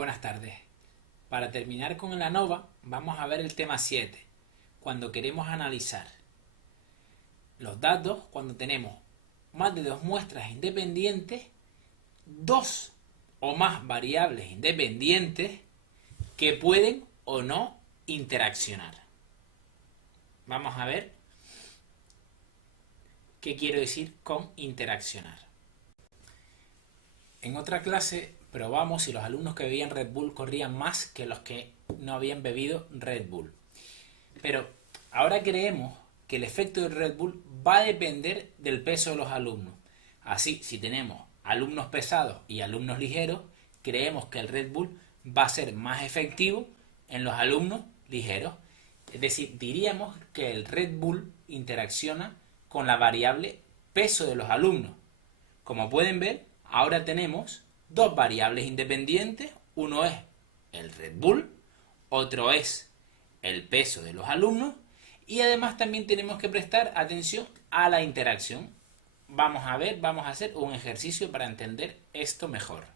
Buenas tardes. Para terminar con el ANOVA, vamos a ver el tema 7, cuando queremos analizar los datos, cuando tenemos más de dos muestras independientes, dos o más variables independientes que pueden o no interaccionar. Vamos a ver qué quiero decir con interaccionar. En otra clase probamos si los alumnos que bebían Red Bull corrían más que los que no habían bebido Red Bull. Pero ahora creemos que el efecto del Red Bull va a depender del peso de los alumnos. Así, si tenemos alumnos pesados y alumnos ligeros, creemos que el Red Bull va a ser más efectivo en los alumnos ligeros. Es decir, diríamos que el Red Bull interacciona con la variable peso de los alumnos. Como pueden ver, ahora tenemos dos variables independientes. Uno es el Red Bull, otro es el peso de los alumnos, y además también tenemos que prestar atención a la interacción. Vamos a hacer un ejercicio para entender esto mejor.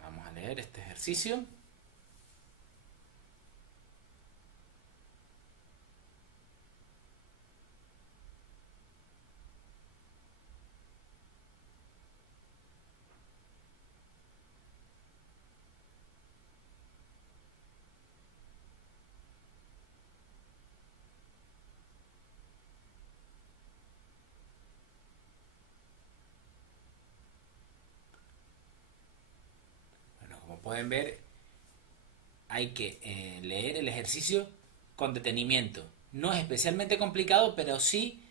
Vamos a leer este ejercicio. Como pueden ver, hay que leer el ejercicio con detenimiento. No es especialmente complicado, pero sí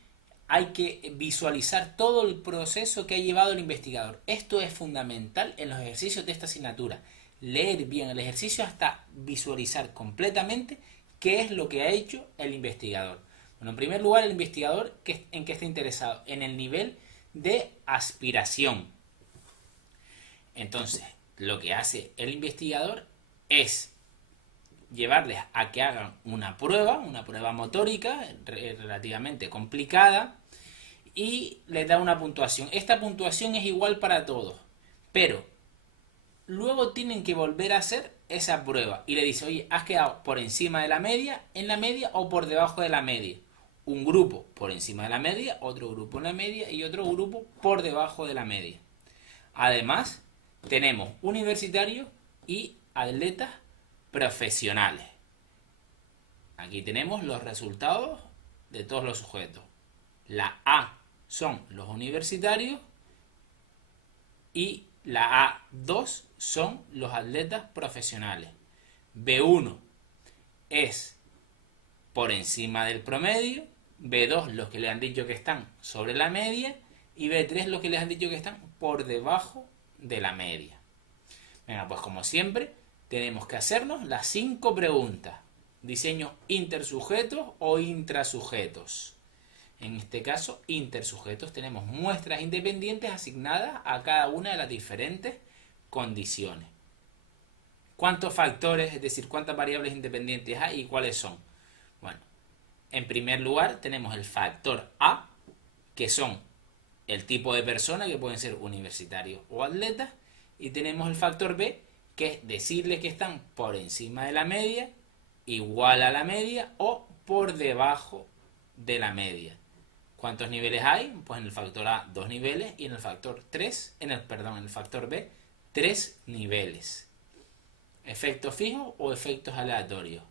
hay que visualizar todo el proceso que ha llevado el investigador. Esto es fundamental en los ejercicios de esta asignatura. Leer bien el ejercicio hasta visualizar completamente qué es lo que ha hecho el investigador. Bueno, en primer lugar, el investigador, ¿en qué está interesado? En el nivel de aspiración. Entonces, lo que hace el investigador es llevarles a que hagan una prueba motórica relativamente complicada, y les da una puntuación. Esta puntuación es igual para todos, pero luego tienen que volver a hacer esa prueba y le dice: oye, has quedado por encima de la media, en la media o por debajo de la media. Un grupo por encima de la media, otro grupo en la media y otro grupo por debajo de la media. Además, tenemos universitarios y atletas profesionales. Aquí tenemos los resultados de todos los sujetos. La A son los universitarios y la A2 son los atletas profesionales. B1 es por encima del promedio, B2 los que le han dicho que están sobre la media y B3 los que les han dicho que están por debajo de la media. Venga, pues como siempre tenemos que hacernos las 5 preguntas. Diseño intersujetos o intrasujetos. En este caso, intersujetos, tenemos muestras independientes asignadas a cada una de las diferentes condiciones. ¿Cuántos factores, es decir, cuántas variables independientes hay y cuáles son? Bueno, en primer lugar tenemos el factor A, que son el tipo de persona, que pueden ser universitarios o atletas, y tenemos el factor B, que es decirles que están por encima de la media, igual a la media o por debajo de la media. ¿Cuántos niveles hay? Pues en el factor A 2 niveles y en el factor el factor B 3 niveles. ¿Efectos fijos o efectos aleatorios?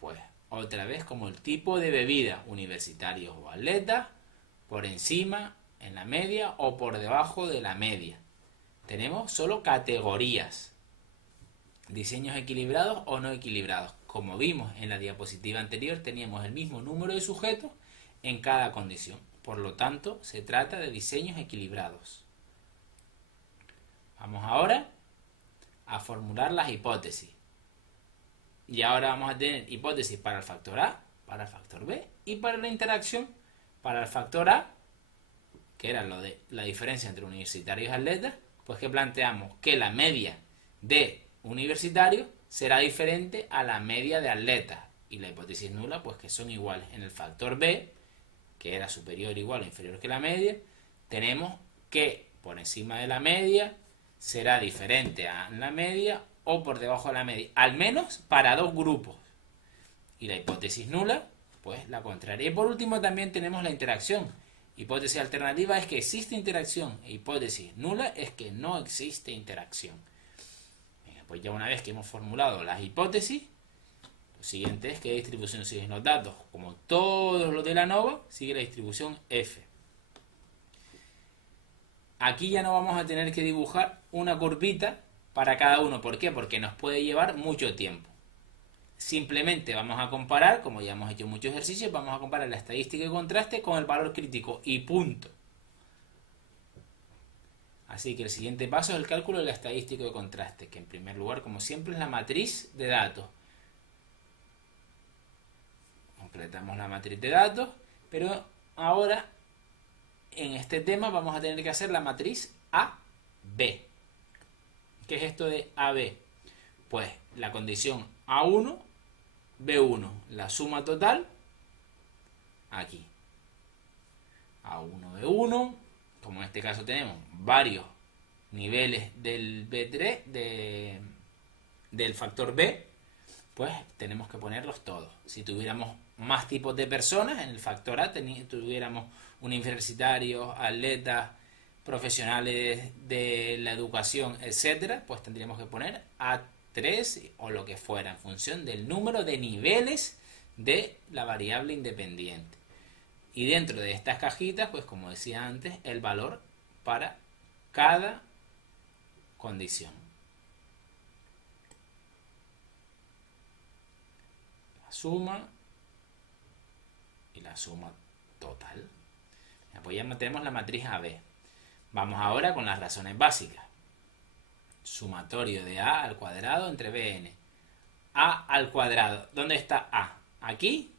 Pues otra vez, como el tipo de bebida, universitarios o atletas, por encima, en la media o por debajo de la media. Tenemos solo categorías. Diseños equilibrados o no equilibrados. Como vimos en la diapositiva anterior, teníamos el mismo número de sujetos en cada condición. Por lo tanto, se trata de diseños equilibrados. Vamos ahora a formular las hipótesis. Y ahora vamos a tener hipótesis para el factor A, para el factor B y para la interacción. Para el factor A, que era lo de la diferencia entre universitarios y atletas, pues que planteamos que la media de universitarios será diferente a la media de atletas, y la hipótesis nula, pues que son iguales. En el factor B, que era superior, igual o inferior que la media, tenemos que por encima de la media será diferente a la media o por debajo de la media, al menos para dos grupos. Y la hipótesis nula, pues la contraria. Y por último también tenemos la interacción. Hipótesis alternativa es que existe interacción. E hipótesis nula es que no existe interacción. Venga, pues ya una vez que hemos formulado las hipótesis, lo siguiente es qué distribución siguen los datos. Como todos los de la ANOVA, sigue la distribución F. Aquí ya no vamos a tener que dibujar una curvita para cada uno. ¿Por qué? Porque nos puede llevar mucho tiempo. Simplemente vamos a comparar, como ya hemos hecho muchos ejercicios, vamos a comparar la estadística de contraste con el valor crítico y punto. Así que el siguiente paso es el cálculo de la estadística de contraste, que en primer lugar, como siempre, es la matriz de datos. Completamos la matriz de datos, pero ahora en este tema vamos a tener que hacer la matriz AB. ¿Qué es esto de AB? Pues la condición A1, B1, la suma total, aquí. A1, B1, como en este caso tenemos varios niveles del B3, del factor B, pues tenemos que ponerlos todos. Si tuviéramos más tipos de personas, en el factor A tuviéramos universitarios, atletas, profesionales de la educación, etcétera, pues tendríamos que poner A3 o lo que fuera, en función del número de niveles de la variable independiente. Y dentro de estas cajitas, pues como decía antes, el valor para cada condición. La suma y la suma total. Pues ya tenemos la matriz AB. Vamos ahora con las razones básicas. Sumatorio de A al cuadrado entre Bn. A al cuadrado. ¿Dónde está A? ¿Aquí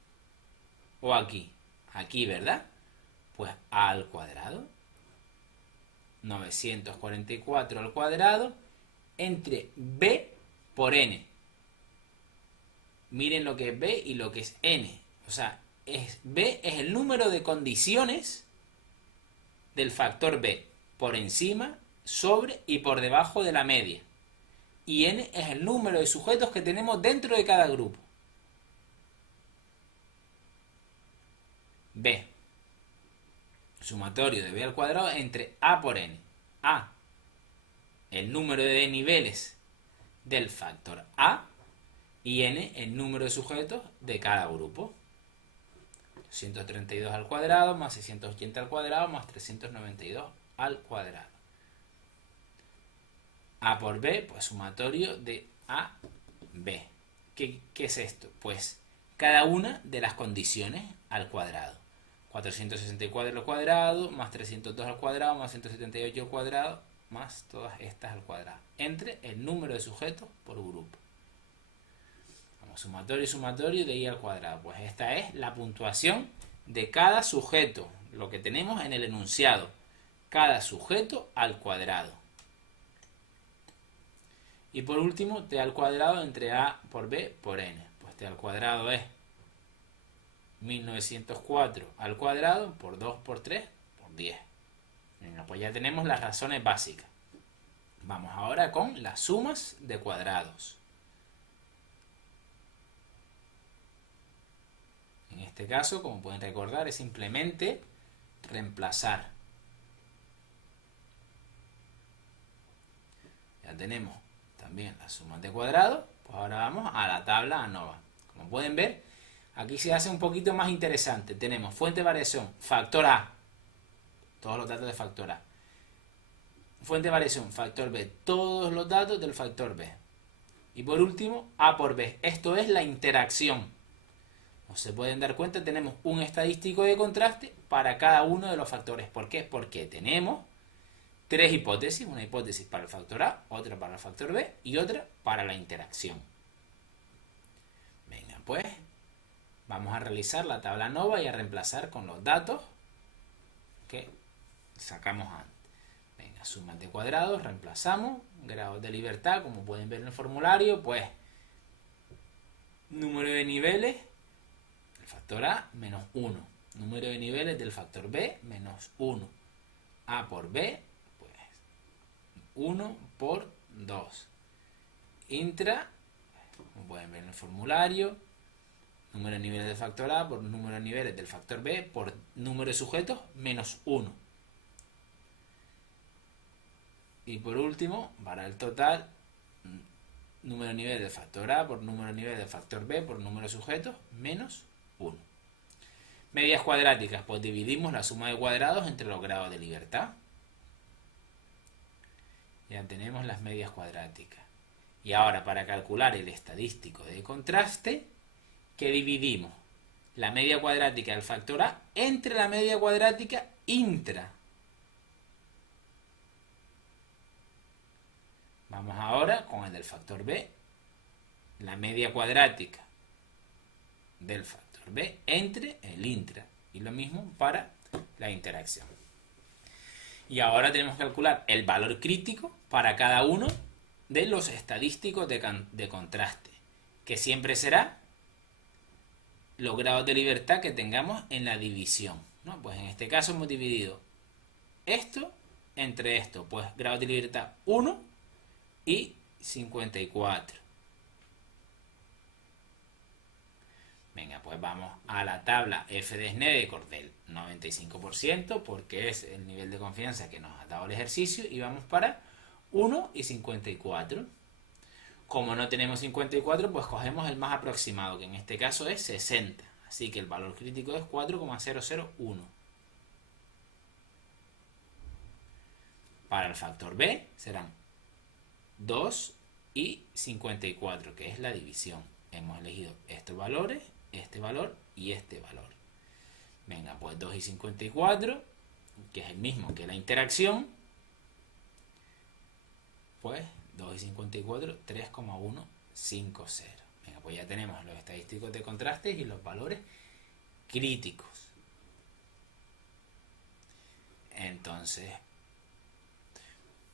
o aquí? Aquí, ¿verdad? Pues A al cuadrado. 944 al cuadrado entre B por N. Miren lo que es B y lo que es N. O sea, B es el número de condiciones del factor B, por encima, sobre y por debajo de la media. Y N es el número de sujetos que tenemos dentro de cada grupo. B. Sumatorio de B al cuadrado entre A por N. A. El número de niveles del factor A. Y N el número de sujetos de cada grupo. 132 al cuadrado más 680 al cuadrado más 392 al cuadrado. A por B, pues sumatorio de A, B. ¿Qué es esto? Pues cada una de las condiciones al cuadrado. 464 al cuadrado más 302 al cuadrado más 178 al cuadrado más todas estas al cuadrado. Entre el número de sujetos por grupo. Sumatorio y sumatorio de I al cuadrado. Pues esta es la puntuación de cada sujeto, lo que tenemos en el enunciado. Cada sujeto al cuadrado. Y por último, T al cuadrado entre A por B por N. Pues T al cuadrado es 1904 al cuadrado por 2 por 3 por 10. Venga, pues ya tenemos las razones básicas. Vamos ahora con las sumas de cuadrados. En este caso, como pueden recordar, es simplemente reemplazar. Ya tenemos también las sumas de cuadrados. Pues ahora vamos a la tabla ANOVA. Como pueden ver, aquí se hace un poquito más interesante. Tenemos fuente de variación, factor A. Todos los datos de factor A. Fuente de variación, factor B. Todos los datos del factor B. Y por último, A por B. Esto es la interacción. Como se pueden dar cuenta, tenemos un estadístico de contraste para cada uno de los factores. ¿Por qué? Porque tenemos tres hipótesis. Una hipótesis para el factor A, otra para el factor B y otra para la interacción. Venga, pues vamos a realizar la tabla ANOVA y a reemplazar con los datos que sacamos antes. Venga, sumas de cuadrados, reemplazamos. Grados de libertad, como pueden ver en el formulario, pues número de niveles. Factor A menos 1. Número de niveles del factor B menos 1. A por B, pues 1 por 2. Intra, como pueden ver en el formulario, número de niveles del factor A por número de niveles del factor B por número de sujetos menos 1. Y por último, para el total, número de niveles del factor A por número de niveles del factor B por número de sujetos menos 1. Medias cuadráticas, pues dividimos la suma de cuadrados entre los grados de libertad. Ya tenemos las medias cuadráticas. Y ahora, para calcular el estadístico de contraste, ¿qué dividimos? La media cuadrática del factor A entre la media cuadrática intra. Vamos ahora con el del factor B. La media cuadrática del factor B entre el intra. Y lo mismo para la interacción. Y ahora tenemos que calcular el valor crítico para cada uno de los estadísticos de contraste, que siempre será los grados de libertad que tengamos en la división, ¿no? Pues en este caso hemos dividido esto entre esto, pues grados de libertad 1 y 54. Venga, pues vamos a la tabla F de Snedeker del 95%, porque es el nivel de confianza que nos ha dado el ejercicio, y vamos para 1 y 54. Como no tenemos 54, pues cogemos el más aproximado, que en este caso es 60. Así que el valor crítico es 4,001. Para el factor B serán 2 y 54, que es la división. Hemos elegido estos valores, este valor y este valor. Venga, pues 2 y 54, que es el mismo que la interacción, pues 2 y 54, 3,150. Venga, pues ya tenemos los estadísticos de contraste y los valores críticos. Entonces,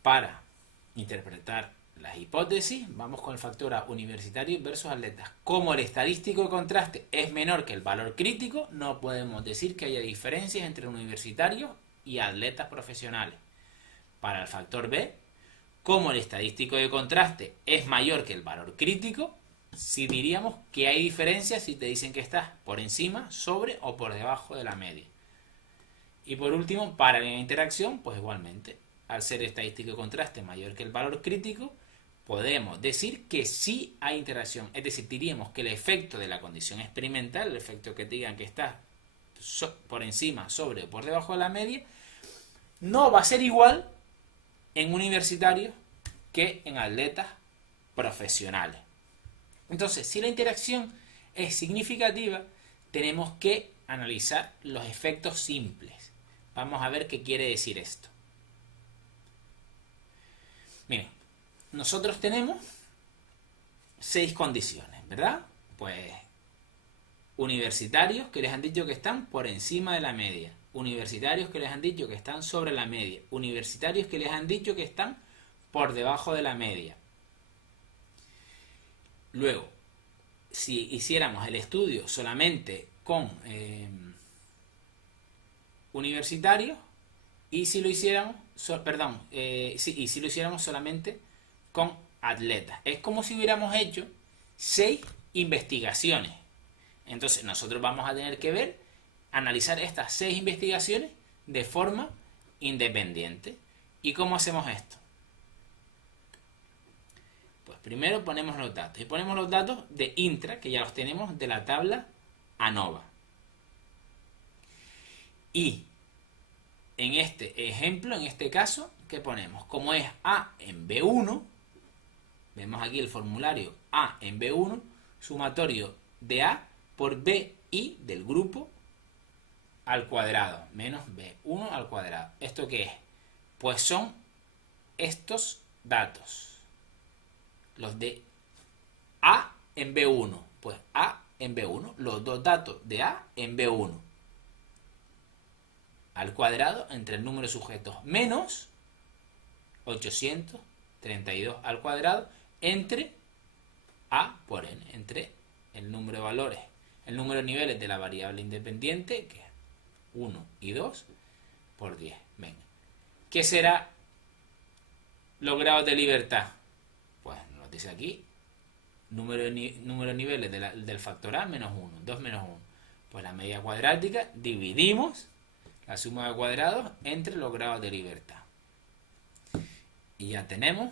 para interpretar las hipótesis, vamos con el factor A, universitario versus atletas. Como el estadístico de contraste es menor que el valor crítico, no podemos decir que haya diferencias entre universitarios y atletas profesionales. Para el factor B, como el estadístico de contraste es mayor que el valor crítico, sí diríamos que hay diferencias si te dicen que estás por encima, sobre o por debajo de la media. Y por último, para la interacción, pues igualmente, al ser el estadístico de contraste mayor que el valor crítico, podemos decir que sí hay interacción. Es decir, diríamos que el efecto de la condición experimental, el efecto que te digan que estás por encima, sobre o por debajo de la media, no va a ser igual en universitarios que en atletas profesionales. Entonces, si la interacción es significativa, tenemos que analizar los efectos simples. Vamos a ver qué quiere decir esto. Miren, nosotros tenemos 6 condiciones, ¿verdad? Pues universitarios que les han dicho que están por encima de la media, universitarios que les han dicho que están sobre la media, universitarios que les han dicho que están por debajo de la media. Luego, si hiciéramos el estudio solamente con universitarios, y si lo hiciéramos, si lo hiciéramos solamente con atletas, es como si hubiéramos hecho 6 investigaciones. Entonces nosotros vamos a tener que analizar estas 6 investigaciones de forma independiente. ¿Y cómo hacemos esto? Pues primero ponemos los datos. Y ponemos los datos de intra, que ya los tenemos de la tabla ANOVA. Y en este ejemplo, en este caso, ¿qué ponemos? Como es A en B1, vemos aquí el formulario A en B1, sumatorio de A por BI del grupo al cuadrado, menos B1 al cuadrado. ¿Esto qué es? Pues son estos datos. Los de A en B1. Pues A en B1. Los dos datos de A en B1. Al cuadrado entre el número de sujetos menos 832 al cuadrado entre A por N. Entre el número de valores, el número de niveles de la variable independiente, que es 1 y 2, por 10. Venga. ¿Qué será los grados de libertad? Pues nos dice aquí, número de niveles del factor A menos 1, 2 menos 1. Pues la media cuadrática dividimos la suma de cuadrados entre los grados de libertad. Y ya tenemos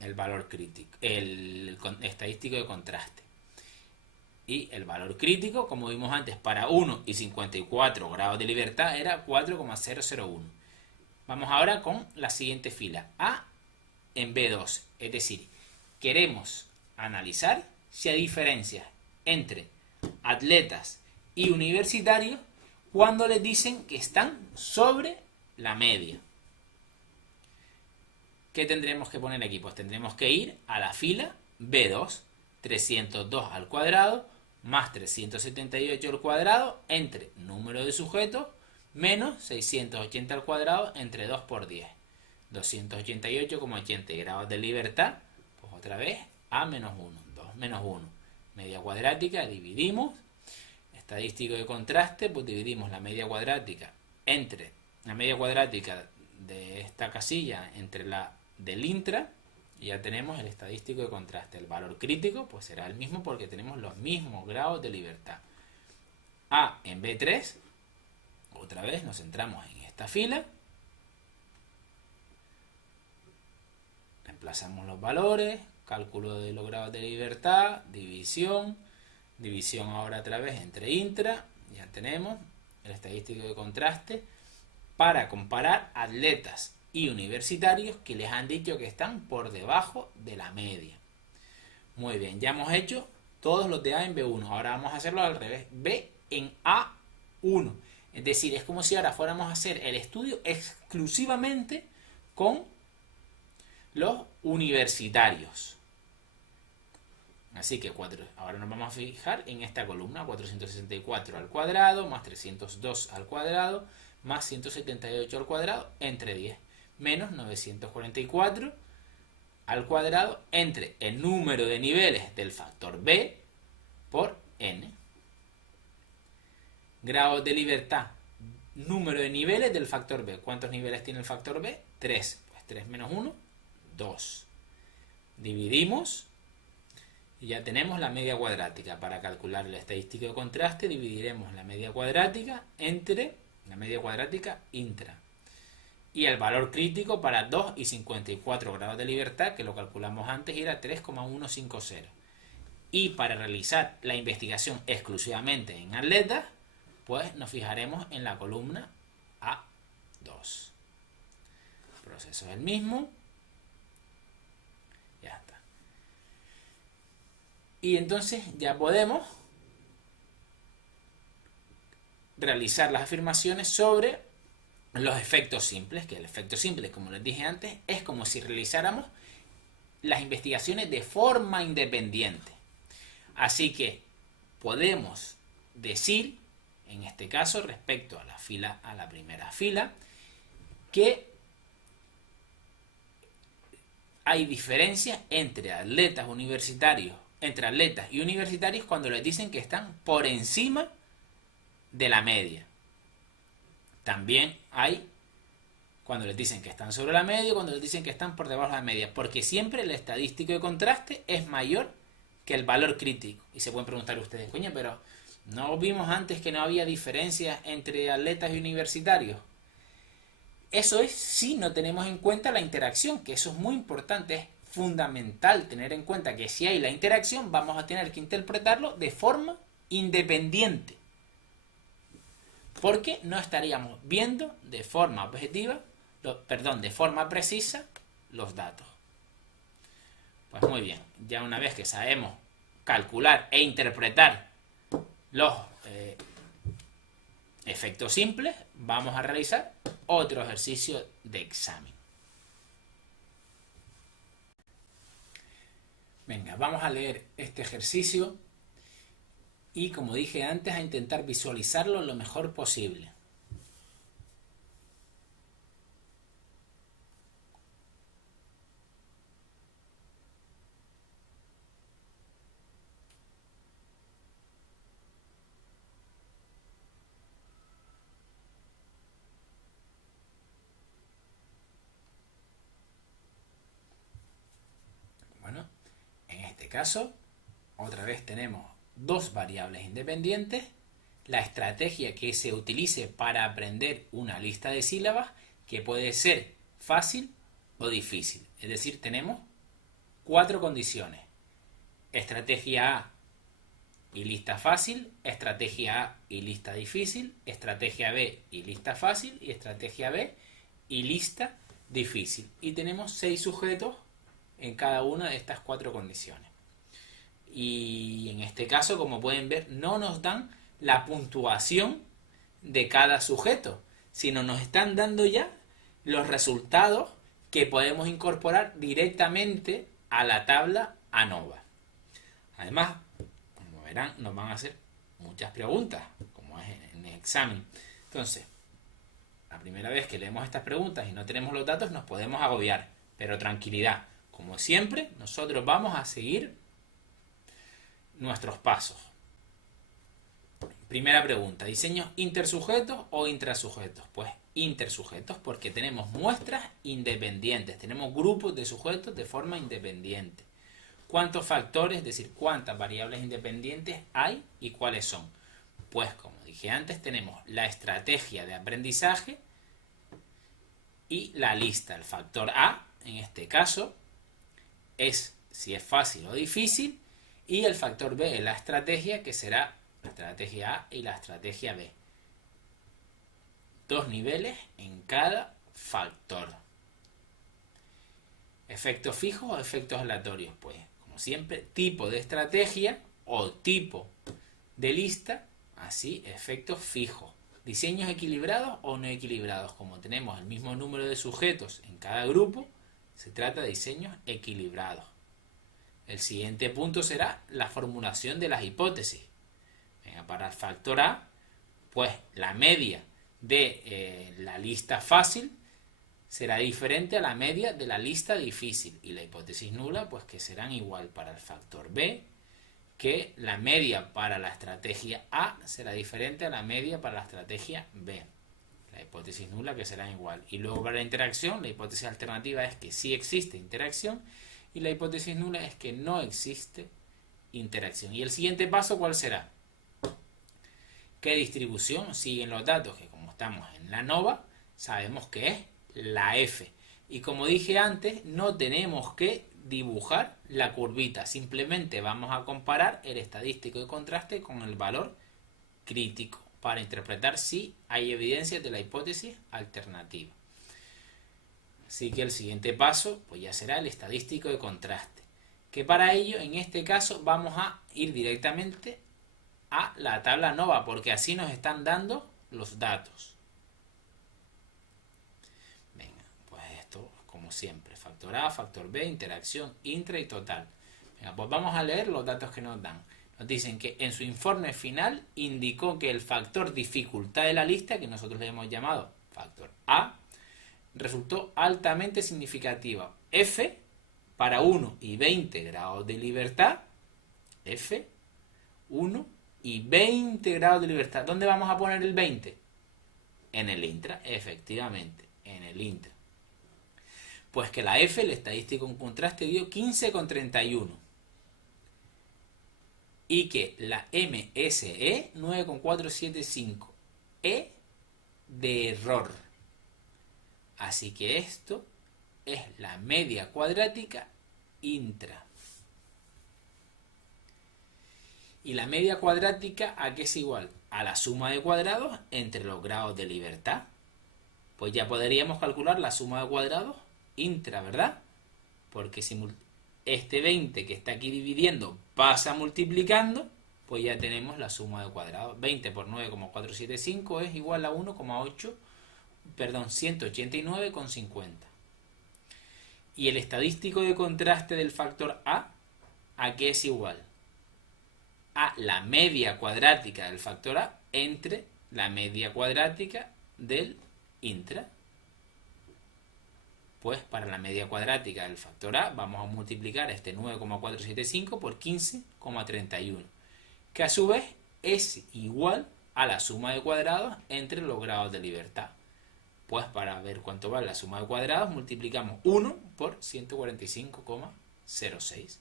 el valor crítico, el estadístico de contraste. Y el valor crítico, como vimos antes, para 1 y 54 grados de libertad era 4,001. Vamos ahora con la siguiente fila, A en B2. Es decir, queremos analizar si hay diferencias entre atletas y universitarios cuando les dicen que están sobre la media. ¿Qué tendremos que poner aquí? Pues tendremos que ir a la fila B2, 302 al cuadrado más 378 al cuadrado entre número de sujetos menos 680 al cuadrado entre 2 por 10. 288,80 grados de libertad, pues otra vez A menos 1, 2 menos 1. Media cuadrática, dividimos. Estadístico de contraste, pues dividimos la media cuadrática entre la media cuadrática de esta casilla entre la del intra y ya tenemos el estadístico de contraste. El valor crítico pues será el mismo porque tenemos los mismos grados de libertad. A en B3, otra vez nos centramos en esta fila, reemplazamos los valores, cálculo de los grados de libertad, división ahora otra vez entre intra, ya tenemos el estadístico de contraste para comparar atletas y universitarios que les han dicho que están por debajo de la media. Muy bien, ya hemos hecho todos los de A en B1, ahora vamos a hacerlo al revés, B en A1, es decir, es como si ahora fuéramos a hacer el estudio exclusivamente con los universitarios. Así que ahora nos vamos a fijar en esta columna, 464 al cuadrado, más 302 al cuadrado, más 178 al cuadrado, entre 10, menos 944 al cuadrado, entre el número de niveles del factor B por n. Grados de libertad, número de niveles del factor B. ¿Cuántos niveles tiene el factor B? 3. Pues 3 menos 1, 2. Dividimos y ya tenemos la media cuadrática. Para calcular el estadístico de contraste dividiremos la media cuadrática entre la media cuadrática intra. Y el valor crítico para 2 y 54 grados de libertad, que lo calculamos antes, era 3,150. Y para realizar la investigación exclusivamente en atletas, pues nos fijaremos en la columna A2. El proceso es el mismo. Ya está. Y entonces ya podemos realizar las afirmaciones sobre los efectos simples, que el efecto simple, como les dije antes, es como si realizáramos las investigaciones de forma independiente. Así que podemos decir, en este caso, respecto a la primera fila, que hay diferencias entre atletas y universitarios cuando les dicen que están por encima de la media. También hay cuando les dicen que están sobre la media, cuando les dicen que están por debajo de la media, porque siempre el estadístico de contraste es mayor que el valor crítico. Y se pueden preguntar ustedes, coño, pero ¿no vimos antes que no había diferencias entre atletas y universitarios? Eso es si no tenemos en cuenta la interacción, que eso es muy importante, es fundamental tener en cuenta que si hay la interacción vamos a tener que interpretarlo de forma independiente, porque no estaríamos viendo de forma objetiva, de forma precisa los datos. Pues muy bien, ya una vez que sabemos calcular e interpretar los efectos simples, vamos a realizar otro ejercicio de examen. Venga, vamos a leer este ejercicio y, como dije antes, a intentar visualizarlo lo mejor posible. caso, otra vez tenemos dos variables independientes, la estrategia que se utilice para aprender una lista de sílabas, que puede ser fácil o difícil. Es decir, tenemos 4 condiciones. Estrategia A y lista fácil, estrategia A y lista difícil, estrategia B y lista fácil, y estrategia B y lista difícil. Y tenemos 6 sujetos en cada una de estas 4 condiciones. Y en este caso, como pueden ver, no nos dan la puntuación de cada sujeto, sino nos están dando ya los resultados que podemos incorporar directamente a la tabla ANOVA. Además, como verán, nos van a hacer muchas preguntas, como es en el examen. Entonces, la primera vez que leemos estas preguntas y no tenemos los datos, nos podemos agobiar. Pero tranquilidad, como siempre, nosotros vamos a seguir nuestros pasos. Primera pregunta, ¿diseños intersujetos o intrasujetos? Pues intersujetos, porque tenemos muestras independientes, tenemos grupos de sujetos de forma independiente. ¿Cuántos factores, es decir, cuántas variables independientes hay y cuáles son? Pues como dije antes, tenemos la estrategia de aprendizaje y la lista. El factor A, en este caso, es si es fácil o difícil, y el factor B es la estrategia, que será la estrategia A y la estrategia B. 2 niveles en cada factor. ¿Efectos fijos o efectos aleatorios? Pues, como siempre, tipo de estrategia o tipo de lista, así, efectos fijos. ¿Diseños equilibrados o no equilibrados? Como tenemos el mismo número de sujetos en cada grupo, se trata de diseños equilibrados. El siguiente punto será la formulación de las hipótesis. Venga, para el factor A, pues la media de la lista fácil será diferente a la media de la lista difícil, y la hipótesis nula, pues que serán igual para el factor B, que la media para la estrategia A será diferente a la media para la estrategia B. La hipótesis nula, que será igual. Y luego para la interacción, la hipótesis alternativa es que sí existe interacción, y la hipótesis nula es que no existe interacción. ¿Y el siguiente paso cuál será? ¿Qué distribución siguen los datos? Que como estamos en la ANOVA, sabemos que es la F. Y como dije antes, no tenemos que dibujar la curvita, simplemente vamos a comparar el estadístico de contraste con el valor crítico para interpretar si hay evidencia de la hipótesis alternativa. Así que el siguiente paso pues ya será el estadístico de contraste, que para ello en este caso vamos a ir directamente a la tabla ANOVA, porque así nos están dando los datos. Venga, pues esto como siempre, factor A, factor B, interacción, intra y total. Venga, pues vamos a leer los datos que nos dan. Nos dicen que en su informe final indicó que el factor dificultad de la lista, que nosotros le hemos llamado factor A, resultó altamente significativa. F para 1 y 20 grados de libertad. F, 1 y 20 grados de libertad. ¿Dónde vamos a poner el 20? En el intra, efectivamente, en el intra. Pues que la F, el estadístico en contraste, dio 15,31. Y que la MSE 9,475. E de error. Así que esto es la media cuadrática intra. ¿Y la media cuadrática a qué es igual? A la suma de cuadrados entre los grados de libertad. Pues ya podríamos calcular la suma de cuadrados intra, ¿verdad? Porque si este 20 que está aquí dividiendo pasa multiplicando, pues ya tenemos la suma de cuadrados. 20 por 9,475 es igual a 189,50. Y el estadístico de contraste del factor ¿a qué es igual? A la media cuadrática del factor A entre la media cuadrática del intra. Pues para la media cuadrática del factor A vamos a multiplicar este 9,475 por 15,31, que a su vez es igual a la suma de cuadrados entre los grados de libertad. Pues para ver cuánto vale la suma de cuadrados multiplicamos 1 por 145,06.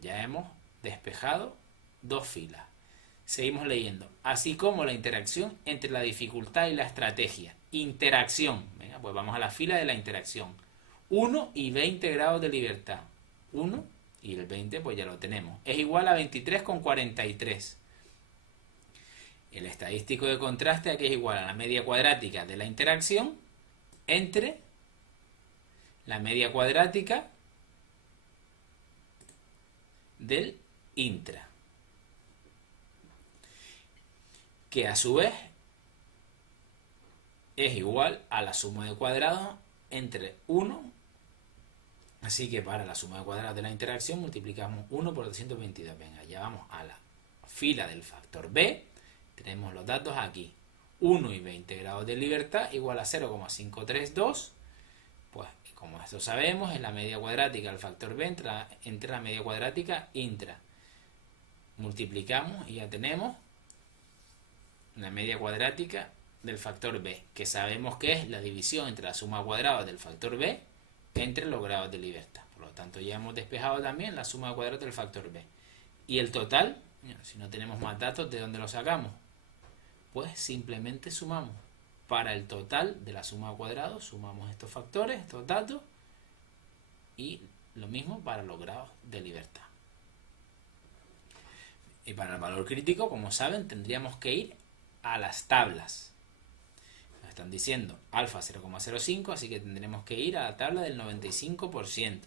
ya hemos despejado dos filas. Seguimos leyendo. Así como la interacción entre la dificultad y la estrategia. Interacción. Venga, pues vamos a la fila de la interacción. 1 y 20 grados de libertad. 1 y el 20 pues ya lo tenemos. Es igual a 23,43. El estadístico de contraste aquí es igual a la media cuadrática de la interacción entre la media cuadrática del intra, que a su vez es igual a la suma de cuadrados entre 1. Así que para la suma de cuadrados de la interacción multiplicamos 1 por 222. Venga, ya vamos a la fila del factor B. Tenemos los datos aquí. 1 y 20 grados de libertad igual a 0,532. Pues como esto sabemos, es la media cuadrática del factor B entre la media cuadrática intra. Multiplicamos y ya tenemos la media cuadrática del factor B, que sabemos que es la división entre la suma cuadrada del factor B entre los grados de libertad. Por lo tanto, ya hemos despejado también la suma de cuadrados del factor B. Y el total, si no tenemos más datos, ¿de dónde lo sacamos? Pues simplemente sumamos. Para el total de la suma de cuadrados, sumamos estos factores, estos datos, y lo mismo para los grados de libertad. Y para el valor crítico, como saben, tendríamos que ir a las tablas. Nos están diciendo alfa 0,05, así que tendremos que ir a la tabla del 95%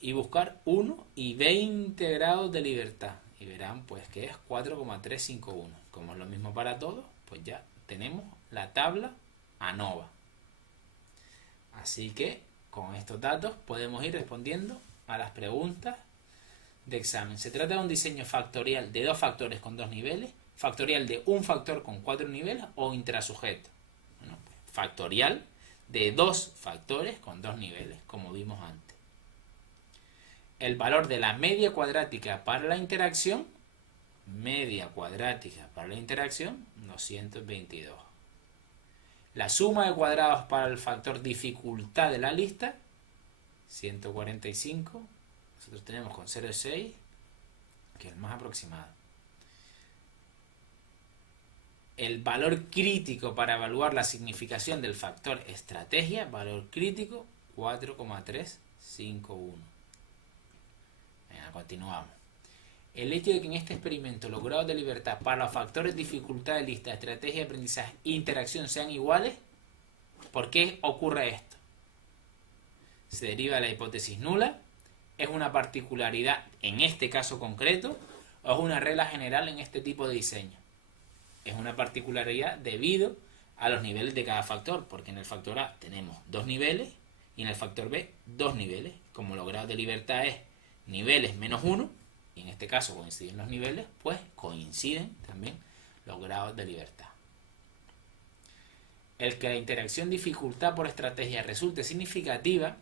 y buscar 1 y 20 grados de libertad. Y verán pues que es 4,351. Como es lo mismo para todos, pues ya tenemos la tabla ANOVA. Así que con estos datos podemos ir respondiendo a las preguntas de examen. Se trata de un diseño factorial de dos factores con dos niveles, factorial de un factor con 4 niveles o intrasujeto. Bueno, pues, factorial de dos factores con dos niveles, como vimos antes. El valor de la media cuadrática para la interacción, 222. La suma de cuadrados para el factor dificultad de la lista, 145. Nosotros tenemos con 0,6, que es el más aproximado. El valor crítico para evaluar la significación del factor estrategia, valor crítico 4,351. Venga, continuamos. El hecho de que en este experimento los grados de libertad para los factores dificultad de lista, estrategia de aprendizaje e interacción sean iguales, ¿por qué ocurre esto? Se deriva de la hipótesis nula, es una particularidad en este caso concreto o es una regla general en este tipo de diseño. Es una particularidad debido a los niveles de cada factor, porque en el factor A tenemos 2 niveles y en el factor B 2 niveles. Como los grados de libertad es niveles menos 1, y en este caso coinciden los niveles, pues coinciden también los grados de libertad. El que la interacción dificultad por estrategia resulte significativa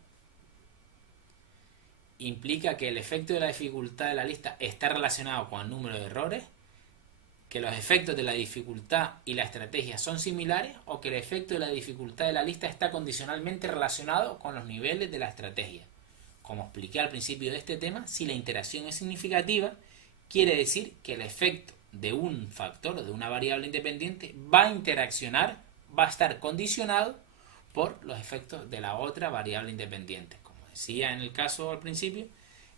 implica que el efecto de la dificultad de la lista está relacionado con el número de errores, que los efectos de la dificultad y la estrategia son similares o que el efecto de la dificultad de la lista está condicionalmente relacionado con los niveles de la estrategia. Como expliqué al principio de este tema, si la interacción es significativa, quiere decir que el efecto de un factor o de una variable independiente va a interaccionar, va a estar condicionado por los efectos de la otra variable independiente. Como decía en el caso al principio,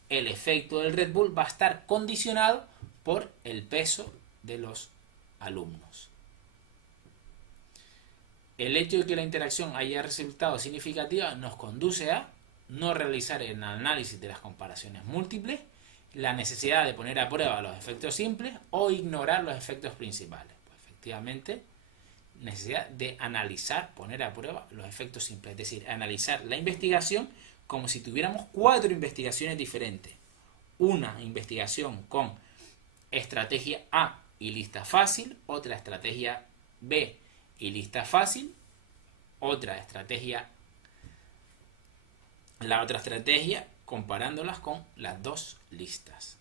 el efecto del Red Bull va a estar condicionado por el peso de los alumnos. El hecho de que la interacción haya resultado significativa nos conduce a no realizar el análisis de las comparaciones múltiples, la necesidad de poner a prueba los efectos simples o ignorar los efectos principales. Pues efectivamente, necesidad de analizar, poner a prueba los efectos simples, es decir, analizar la investigación como si tuviéramos 4 investigaciones diferentes. Una investigación con estrategia A y lista fácil, otra estrategia B y lista fácil, la otra estrategia comparándolas con las dos listas.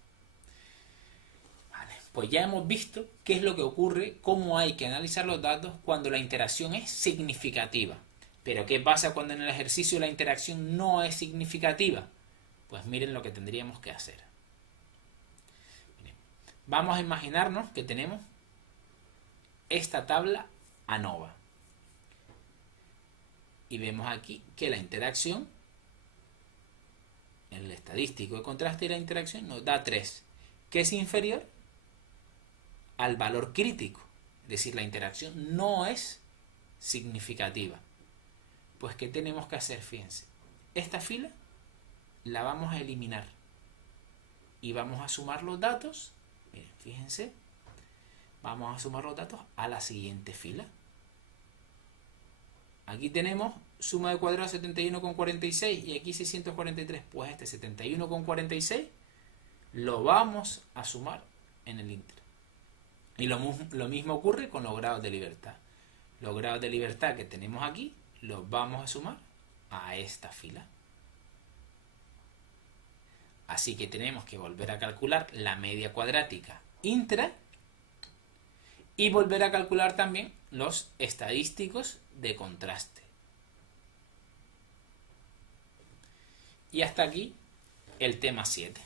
Vale, pues ya hemos visto qué es lo que ocurre, cómo hay que analizar los datos cuando la interacción es significativa. Pero ¿qué pasa cuando en el ejercicio la interacción no es significativa? Pues miren lo que tendríamos que hacer. Miren, vamos a imaginarnos que tenemos esta tabla ANOVA. Y vemos aquí que la interacción, el estadístico de contraste y la interacción nos da 3, que es inferior al valor crítico. Es decir, la interacción no es significativa. Pues, ¿qué tenemos que hacer? Fíjense, esta fila la vamos a eliminar y vamos a sumar los datos. Miren, fíjense, vamos a sumar los datos a la siguiente fila. Aquí tenemos suma de cuadrados 71,46 y aquí 643. Pues este 71,46 lo vamos a sumar en el íntegro. Y lo mismo ocurre con los grados de libertad. Los grados de libertad que tenemos aquí los vamos a sumar a esta fila. Así que tenemos que volver a calcular la media cuadrática intra y volver a calcular también los estadísticos de contraste. Y hasta aquí el tema 7.